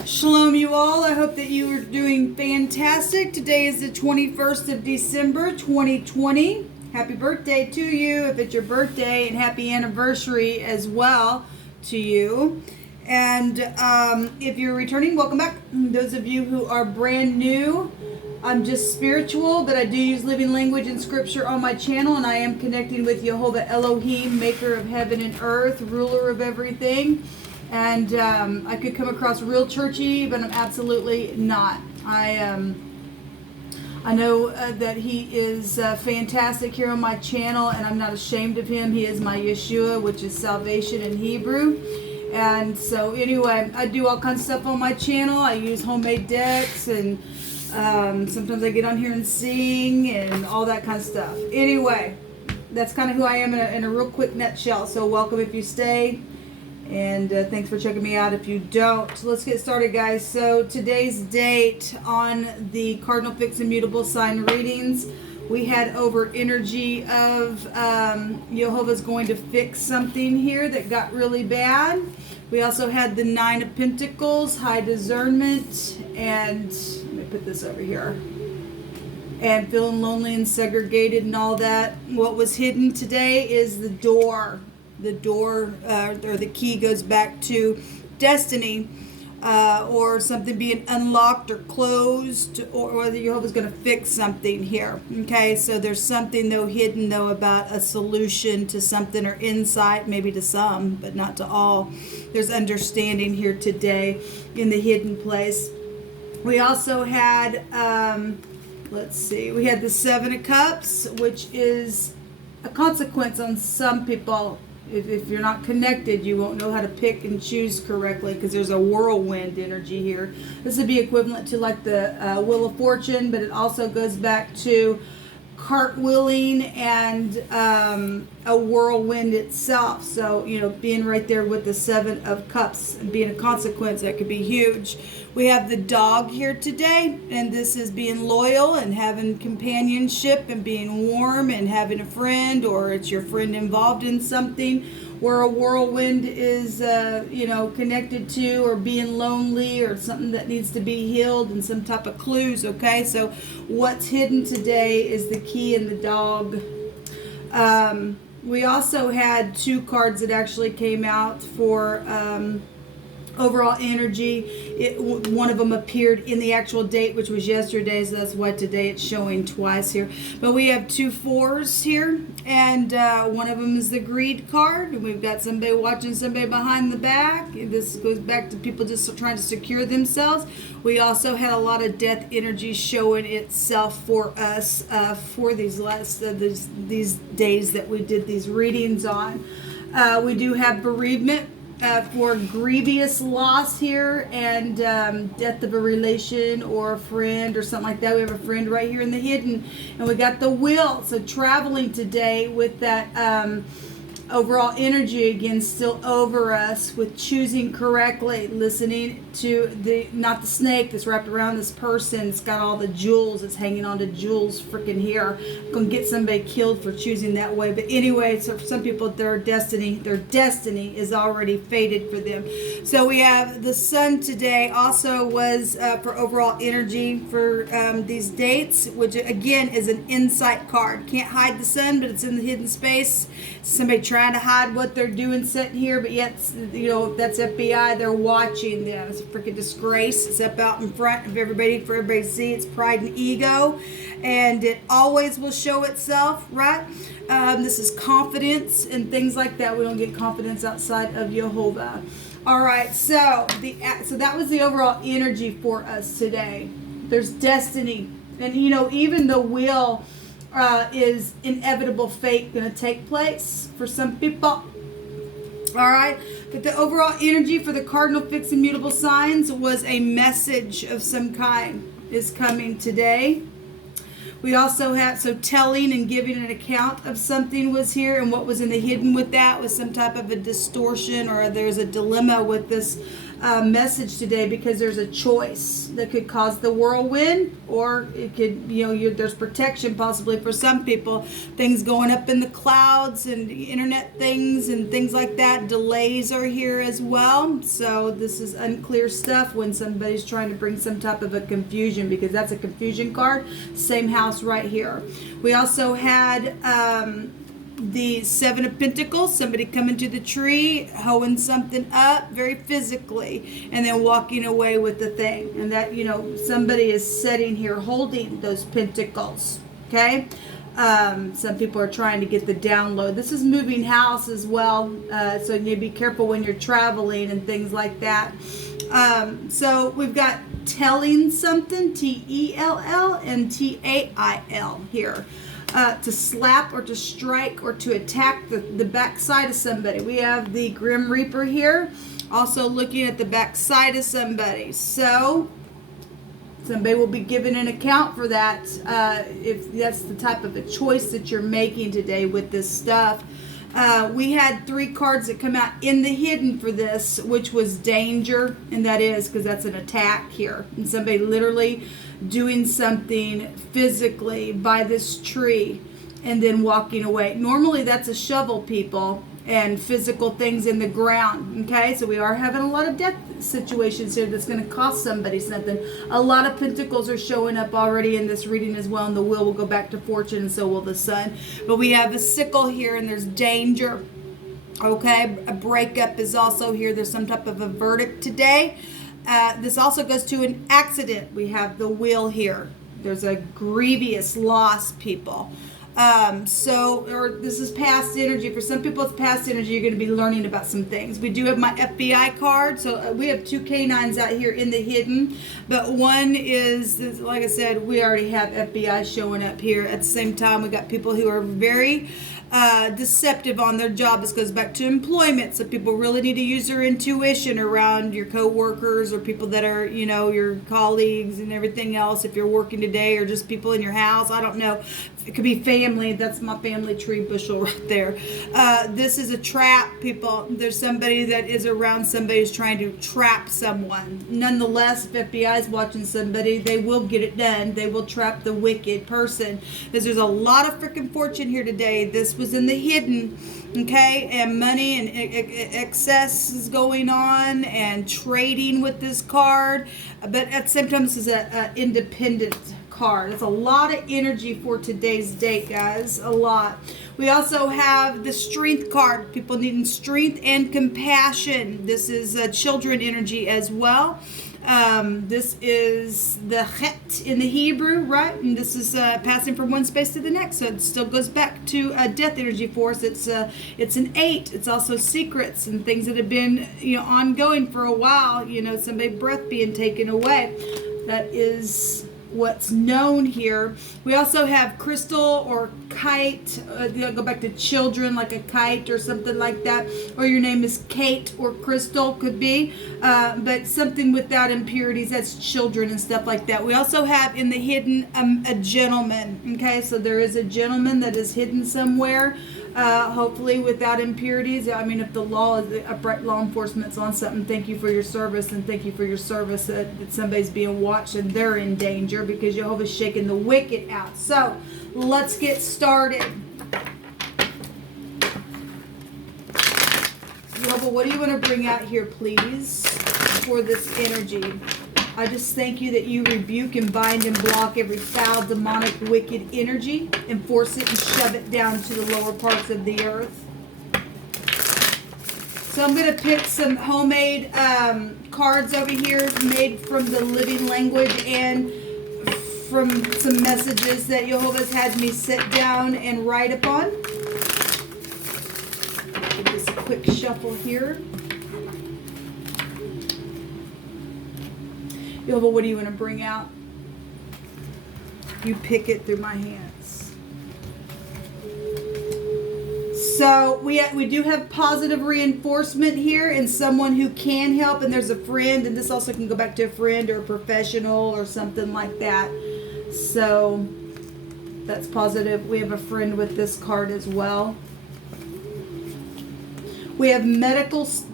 Shalom, you all. I hope that you are doing fantastic. Today is the 21st of December, 2020. Happy birthday to you if it's your birthday, and happy anniversary as well to you. And if you're returning, welcome back. Those of you who are brand new, I'm just spiritual, but I do use living language and scripture on my channel, and I am connecting with Jehovah Elohim, maker of heaven and earth, ruler of everything. And I could come across real churchy, but I'm absolutely not. I know that he is fantastic here on my channel, and I'm not ashamed of him. He is my Yeshua, which is salvation in Hebrew. And so anyway, I do all kinds of stuff on my channel. I use homemade decks, and sometimes I get on here and sing and all that kind of stuff. Anyway, that's kind of who I am in a real quick nutshell. So welcome if you stay. And thanks for checking me out if you don't. So let's get started, guys. So today's date on the Cardinal Fixed Immutable Sign readings, we had over energy of Jehovah's going to fix something here that got really bad. We also had the Nine of Pentacles, high discernment, and let me put this over here. And feeling lonely and segregated and all that. What was hidden today is the door. The door or the key goes back to destiny or something being unlocked or closed, or whether Jehovah's going to fix something here. Okay, so there's something though hidden though about a solution to something, or insight maybe to some, but not to all. There's understanding here today in the hidden place. We also had, let's see, we had the Seven of Cups, which is a consequence on some people. If you're not connected, you won't know how to pick and choose correctly, because there's a whirlwind energy here. This would be equivalent to like the Wheel of Fortune, but it also goes back to cartwheeling and a whirlwind itself. So, you know, being right there with the Seven of Cups and being a consequence, that could be huge. We have the dog here today, and this is being loyal and having companionship and being warm and having a friend, or it's your friend involved in something, where a whirlwind is, you know, connected to, or being lonely, or something that needs to be healed, and some type of clues. Okay, so what's hidden today is the key and the dog. We also had two cards that actually came out for overall energy. One of them appeared in the actual date, which was yesterday, so that's why today it's showing twice here. But we have two fours here, and one of them is the greed card, and we've got somebody watching somebody behind the back. This goes back to people just trying to secure themselves. We also had a lot of death energy showing itself for us for these these days that we did these readings on. We do have bereavement for grievous loss here, and death of a relation or a friend or something like that. We have a friend right here in the hidden, and we got the wheel. So traveling today with that overall energy again still over us, with choosing correctly, listening to the, not the snake that's wrapped around this person. It's got all the jewels. It's hanging on to jewels freaking here. I'm gonna get somebody killed for choosing that way. But anyway, so for some people, their destiny is already fated for them. So we have the sun today also was for overall energy for these dates, which again is an insight card. Can't hide the sun, but it's in the hidden space. Somebody trying to hide what they're doing sitting here, but yet, you know, that's FBI. They're watching them. It's a freaking disgrace. It's up out in front of everybody for everybody to see. It's pride and ego, and it always will show itself, right? This is confidence and things like that. We don't get confidence outside of Jehovah. All right, so that was the overall energy for us today. There's destiny, and you know, even the wheel is inevitable fate going to take place for some people. All right, but the overall energy for the Cardinal Fixed Immutable Signs was a message of some kind is coming today. We also have, so telling and giving an account of something was here, and what was in the hidden with that was some type of a distortion, or there's a dilemma with this message today, because there's a choice that could cause the whirlwind, or it could, there's protection possibly for some people. Things going up in the clouds and internet things and things like that. Delays are here as well. So this is unclear stuff when somebody's trying to bring some type of a confusion, because that's a confusion card. Same house right here. We also had the Seven of Pentacles, somebody coming to the tree, hoeing something up very physically, and then walking away with the thing. And that, somebody is sitting here holding those pentacles, okay? Some people are trying to get the download. This is moving house as well, so you need to be careful when you're traveling and things like that. So we've got telling something, T-E-L-L and T-A-I-L here. To slap or to strike or to attack the backside of somebody. We have the Grim Reaper here, also looking at the backside of somebody. So somebody will be given an account for that, if that's the type of a choice that you're making today with this stuff. We had 3 cards that come out in the hidden for this, which was danger, and that is because that's an attack here. And somebody literally doing something physically by this tree and then walking away. Normally that's a shovel, people, and physical things in the ground, okay? So we are having a lot of death situations here that's going to cost somebody something. A lot of pentacles are showing up already in this reading as well, and the wheel will go back to fortune, and so will the sun. But we have a sickle here, and there's danger, okay? A breakup is also here. There's some type of a verdict today. This also goes to an accident. We have the wheel here. There's a grievous loss, people. This is past energy. For some people it's past energy. You're going to be learning about some things. We do have my FBI card. So we have 2 canines out here in the hidden. But one is, like I said, we already have FBI showing up here. At the same time, we got people who are very deceptive on their job. This goes back to employment. So people really need to use their intuition around your co-workers or people that are, your colleagues and everything else. If you're working today, or just people in your house, I don't know. It could be family. That's my family tree bushel right there. This is a trap, people. There's somebody that is around somebody who's trying to trap someone. Nonetheless, if FBI is watching somebody, they will get it done. They will trap the wicked person. Because there's a lot of freaking fortune here today. This was in the hidden, okay? And money and excess is going on, and trading with this card. But at the same time, this is an independent card. It's a lot of energy for today's date, guys. A lot. We also have the strength card. People needing strength and compassion. This is children energy as well. This is the het in the Hebrew, right? And this is passing from one space to the next. So it still goes back to death energy for us. It's an 8. It's also secrets and things that have been ongoing for a while. Somebody's breath being taken away. That is what's known here. We also have crystal or kite. Go back to children, like a kite or something like that. Or your name is Kate or Crystal, could be. But something without impurities, that's children and stuff like that. We also have in the hidden a gentleman. Okay, so there is a gentleman that is hidden somewhere. Hopefully without impurities. I mean, if the law is upright law enforcement's on something, thank you for your service, and thank you for your service that somebody's being watched and they're in danger, because Jehovah's shaking the wicked out. So let's get started. Jehovah, what do you want to bring out here, please, for this energy? I just thank you that you rebuke and bind and block every foul, demonic, wicked energy, and force it and shove it down to the lower parts of the earth. So I'm going to pick some homemade cards over here made from the living language and from some messages that Jehovah's had me sit down and write upon. Give this a quick shuffle here. Jehovah, what do you want to bring out? You pick it through my hands. So we do have positive reinforcement here, and someone who can help, and there's a friend, and this also can go back to a friend or a professional or something like that. So that's positive. We have a friend with this card as well. We have medical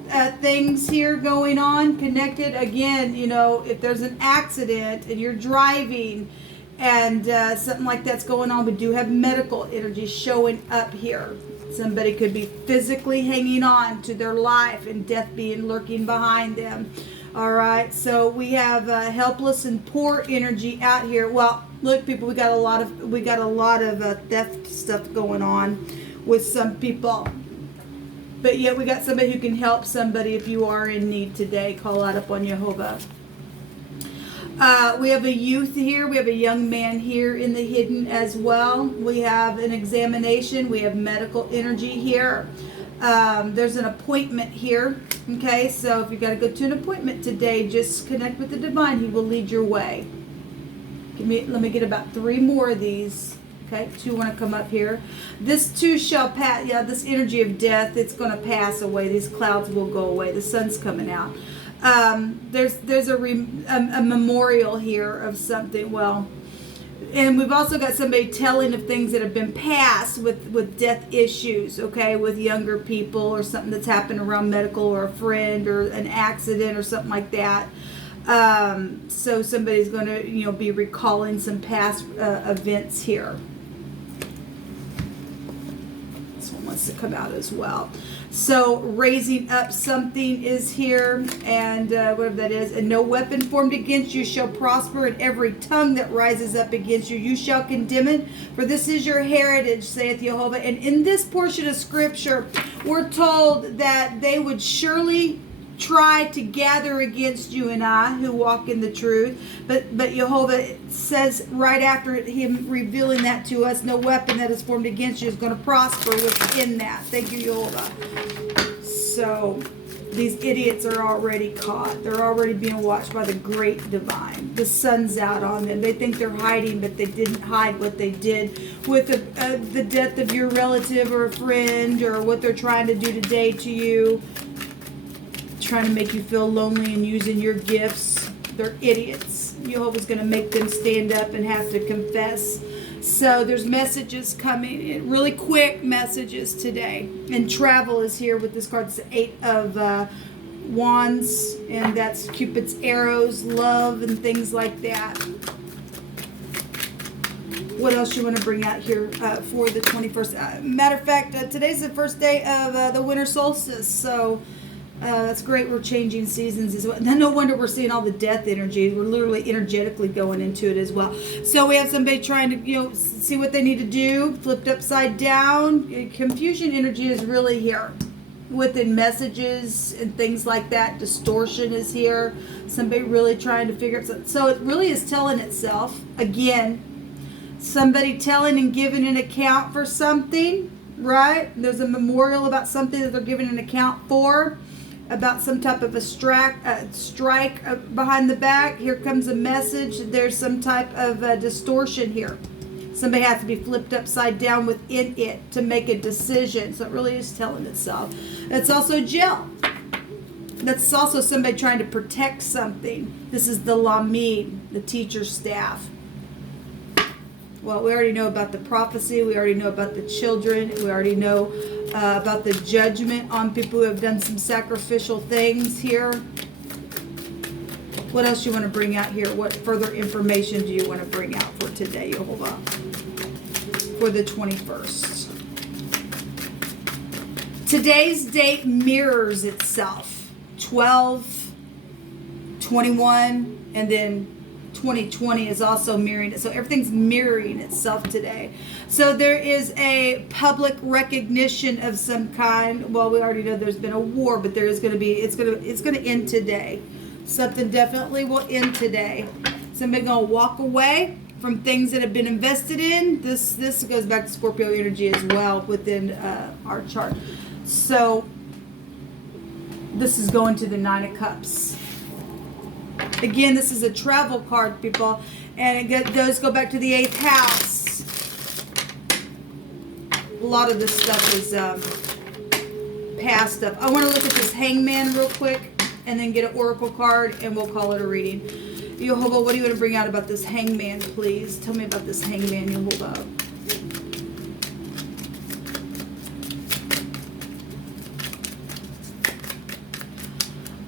things here going on connected. Again, you know, if there's an accident and you're driving and something like that's going on, we do have medical energy showing up here. Somebody could be physically hanging on to their life and death being lurking behind them. All right, so we have helpless and poor energy out here. Well, look, people, we got a lot of theft stuff going on with some people, but yet we got somebody who can help somebody if you are in need today. Call out upon Jehovah. We have a youth here. We have a young man here in the hidden as well. We have an examination. We have medical energy here. There's an appointment here. Okay, so if you got to go to an appointment today, just connect with the divine. He will lead your way. Let me get about 3 more of these. Okay, 2 want to come up here. This too shall pass. Yeah, this energy of death, it's going to pass away. These clouds will go away. The sun's coming out. There's a memorial here of something. Well, and we've also got somebody telling of things that have been passed with death issues, okay, with younger people or something that's happened around medical or a friend or an accident or something like that. So somebody's going to, you know, be recalling some past events here. This one wants to come out as well. So raising up something is here, and whatever that is, and no weapon formed against you shall prosper, and every tongue that rises up against you, you shall condemn it, for this is your heritage, saith Jehovah. And in this portion of scripture, we're told that they would surely try to gather against you and I who walk in the truth, but Jehovah says right after him revealing that to us, no weapon that is formed against you is going to prosper within that. Thank you, Jehovah. So these idiots are already caught. They're already being watched by the great divine. The sun's out on them. They think they're hiding, but they didn't hide what they did with the death of your relative or a friend, or what they're trying to do today to you, trying to make you feel lonely and using your gifts. They're idiots. Jehovah's going to make them stand up and have to confess. So there's messages coming in, really quick messages today. And travel is here with this card. It's the 8 of Wands, and that's Cupid's arrows, love, and things like that. What else you want to bring out here for the 21st? Matter of fact, today's the first day of the winter solstice, so that's great. We're changing seasons as well. No wonder we're seeing all the death energy. We're literally energetically going into it as well. So we have somebody trying to, you know, see what they need to do. Flipped upside down. Confusion energy is really here within messages and things like that. Distortion is here. Somebody really trying to figure out something. So it really is telling itself again. Somebody telling and giving an account for something, right? There's a memorial about something that they're giving an account for, about some type of a strike behind the back. Here comes a message. There's some type of distortion here. Somebody has to be flipped upside down within it to make a decision. So it really is telling itself. It's also jail. That's also somebody trying to protect something. This is the Lamid, the teacher staff. Well, we already know about the prophecy. We already know about the children. We already know about the judgment on people who have done some sacrificial things here. What else you want to bring out here? What further information do you want to bring out for today, Jehovah? For the 21st. Today's date mirrors itself. 12, 21, and then 2020 is also mirroring it. So everything's mirroring itself today. So there is a public recognition of some kind. Well, we already know there's been a war, but there is going to be, it's going to end today. Something definitely will end today. Somebody going to walk away from things that have been invested in. This goes back to Scorpio energy as well within our chart. So this is going to the 9 of Cups. Again, this is a travel card, people, and it does go back to the 8th house. A lot of this stuff is past stuff. I want to look at this Hangman real quick and then get an oracle card, and we'll call it a reading. Jehovah, what do you want to bring out about this Hangman, please? Tell me about this Hangman, Jehovah.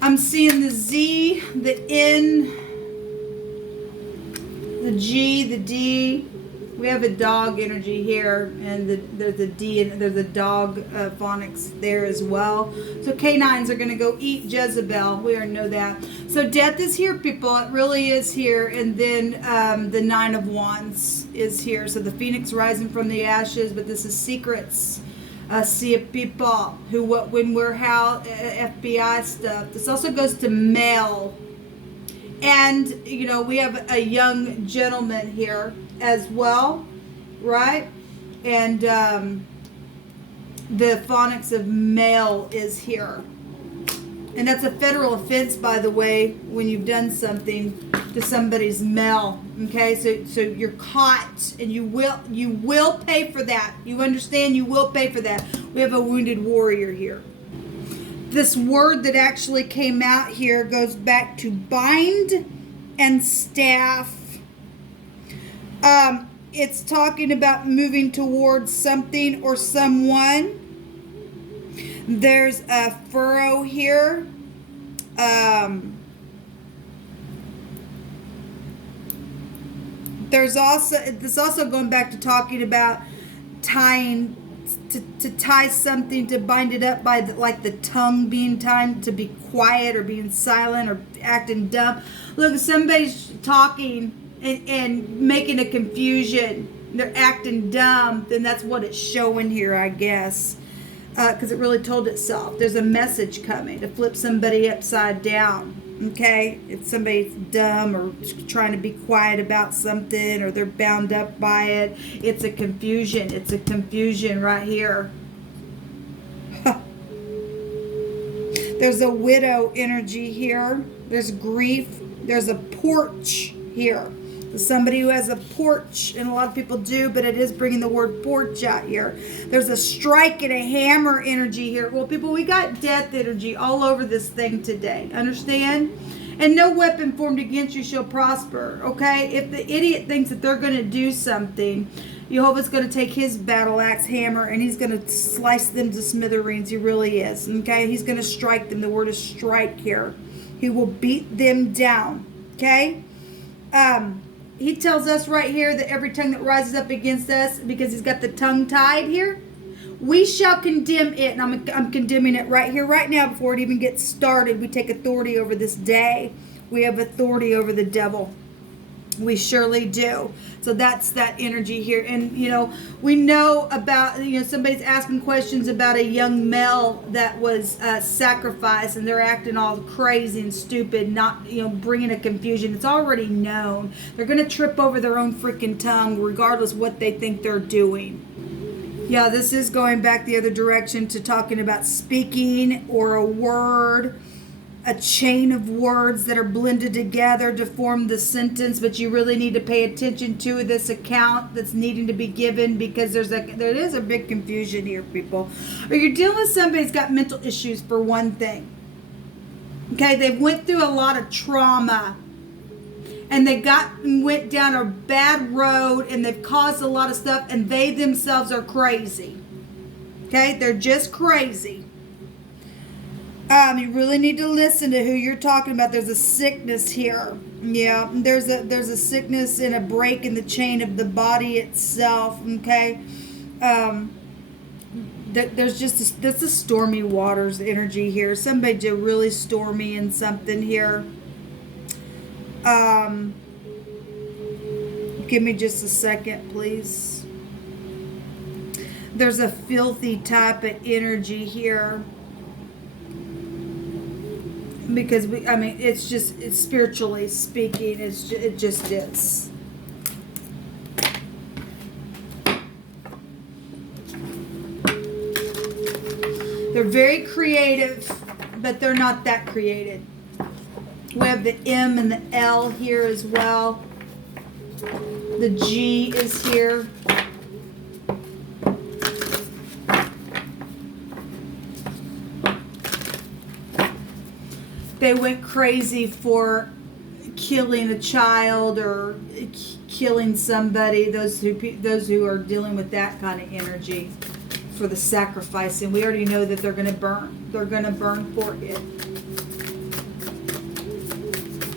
I'm seeing the Z, the N, the G, the D. We have a dog energy here, and there's a D, and there's a dog phonics there as well. So canines are going to go eat Jezebel. We already know that. So death is here, people. It really is here. And then the Nine of Wands is here. So the phoenix rising from the ashes, but this is secrets. See people who, when we're FBI stuff. This also goes to male. And, you know, we have a young gentleman here as well, right? And the phonics of male is here. And that's a federal offense, by the way, when you've done something to somebody's male. Okay, so you're caught, and you will pay for that. You understand? You will pay for that. We have a wounded warrior here. This word that actually came out here goes back to bind and staff. It's talking about moving towards something or someone. There's a furrow here. There's also going back to talking about tying, to tie something, to bind it up by like the tongue being tied, to be quiet or being silent or acting dumb. Look, if somebody's talking and making a confusion, they're acting dumb, then that's what it's showing here, I guess. Because it really told itself. There's a message coming to flip somebody upside down. Okay? If somebody's dumb or trying to be quiet about something, or they're bound up by it, it's a confusion. It's a confusion right here. There's a widow energy here. There's grief. There's a porch here. Somebody who has a porch, and a lot of people do, but it is bringing the word porch out here. There's a strike and a hammer energy here. Well, people, we got death energy all over this thing today. Understand? And no weapon formed against you shall prosper. Okay? If the idiot thinks that they're going to do something, Jehovah's going to take his battle axe hammer and he's going to slice them to smithereens. He really is. Okay? He's going to strike them. The word is strike here. He will beat them down. Okay? He tells us right here that every tongue that rises up against us, because he's got the tongue tied here, we shall condemn it. And I'm condemning it right here, right now, before it even gets started. We take authority over this day. We have authority over the devil. We surely do. So that's that energy here. And, you know, we know about, you know, somebody's asking questions about a young male that was sacrificed, and they're acting all crazy and stupid, not, you know, bringing a confusion. It's already known. They're going to trip over their own freaking tongue, regardless what they think they're doing. Yeah, this is going back the other direction to talking about speaking or a word, a chain of words that are blended together to form the sentence, but you really need to pay attention to this account that's needing to be given, because there is a big confusion here, people. Or you're dealing with somebody who's got mental issues, for one thing. Okay, they went through a lot of trauma, and they went down a bad road, and they've caused a lot of stuff, and they themselves are crazy. Okay, they're just crazy. You really need to listen to who you're talking about. There's a sickness here. Yeah, there's a sickness and a break in the chain of the body itself. Okay, there's a stormy waters energy here. Somebody did really stormy in something here. Give me just a second, please. There's a filthy type of energy here. Because it's spiritually speaking, it just is. They're very creative, but they're not that creative. We have the M and the L here as well. The G is here. They went crazy for killing a child or killing somebody. Those who are dealing with that kind of energy for the sacrifice, and we already know that they're going to burn. They're going to burn for it.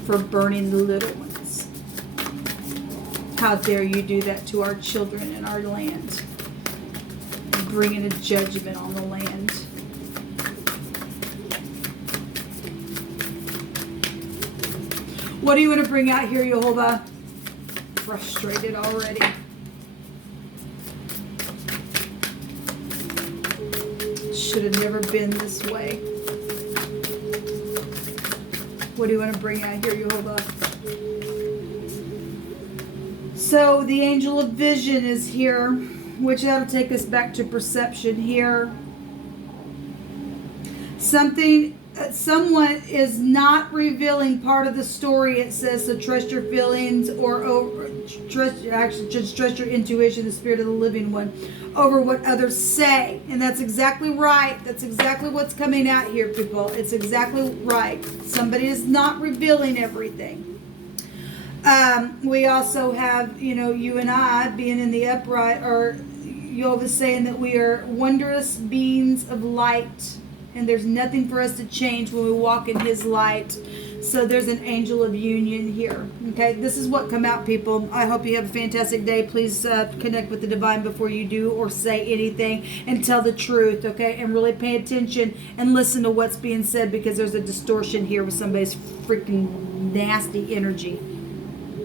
for burning the little ones. How dare you do that to our children and our land, and bringing a judgment on the land. What do you want to bring out here, Jehovah? Frustrated already. Should have never been this way. What do you want to bring out here, Jehovah? So the angel of vision is here, which ought to take us back to perception here. Someone is not revealing part of the story. It says, so trust your feelings trust your intuition, the spirit of the living one, over what others say. And that's exactly right. That's exactly what's coming out here, people. It's exactly right. Somebody is not revealing everything. We also have, you and I being in the upright, or Yoga saying that we are wondrous beings of light. And there's nothing for us to change when we walk in his light. So there's an angel of union here. Okay, this is what come out, people. I hope you have a fantastic day. Please connect with the divine before you do or say anything, and tell the truth, okay? And really pay attention and listen to what's being said, because there's a distortion here with somebody's freaking nasty energy.